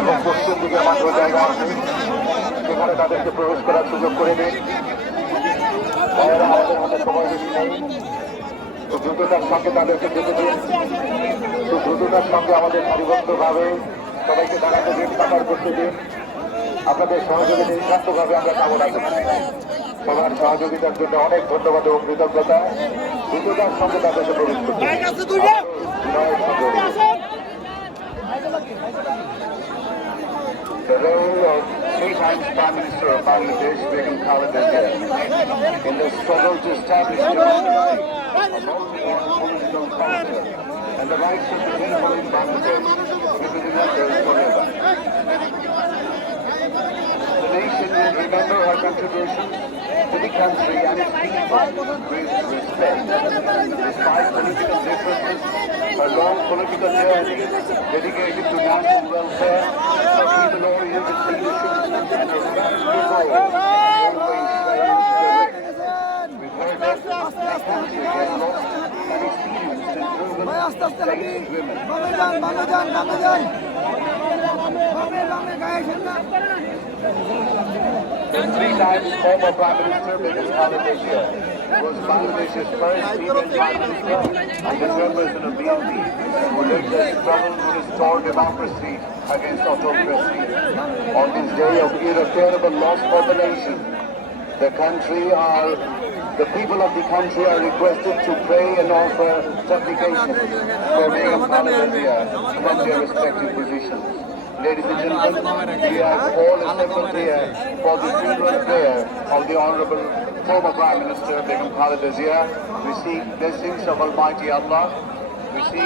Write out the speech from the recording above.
এবং পশ্চিম দিকে মাত্র জায়গা আছে, সেখানে তাদেরকে প্রবেশ করার সুযোগ করে দিন। ভাইয়েরা, আমাদের হাতে সময় বেশি নেই, তো দ্রুততার সঙ্গে তাদেরকে যেতে দিন। তো দ্রুততার সঙ্গে আমাদের সারিবদ্ধভাবে সবাইকে দাঁড়াতে দিন, কাতার করতে দিন। আপনাদের সহযোগিতা একান্তভাবে আমরা কামনা করছি। সবার সহযোগিতার জন্য অনেক ধন্যবাদ এবং কৃতজ্ঞতা। দ্রুততার সঙ্গে তাদেরকে প্রবেশ করতে দিন। The role of three-time Prime Minister of Bangladesh, Begum Khaleda Zia, in the struggle to establish democracy, a multi-layered political culture, and the rights of the people in Bangladesh will be remembered forever. The nation will remember her contribution to the country and its people with respect. Despite political differences, her long political journey dedicated to national welfare, her people-oriented leadership, and her family role always served the way. With her death, the country has lost an experienced and proven faith women. The three-time former Prime Minister Begum Khaleda Zia was Bangladesh's first female Prime Minister and the chairperson of BNP, who later struggled to restore democracy against autocracy. On this day of irreparable loss for the nation, the people of the country are requested to pray and offer supplications for Begum Khaleda Zia from their respective positions. Ladies and gentlemen, we are all assembled here for the funeral prayer of the Honorable former Prime Minister Begum Khaleda Zia. We seek blessings of Almighty Allah. We seek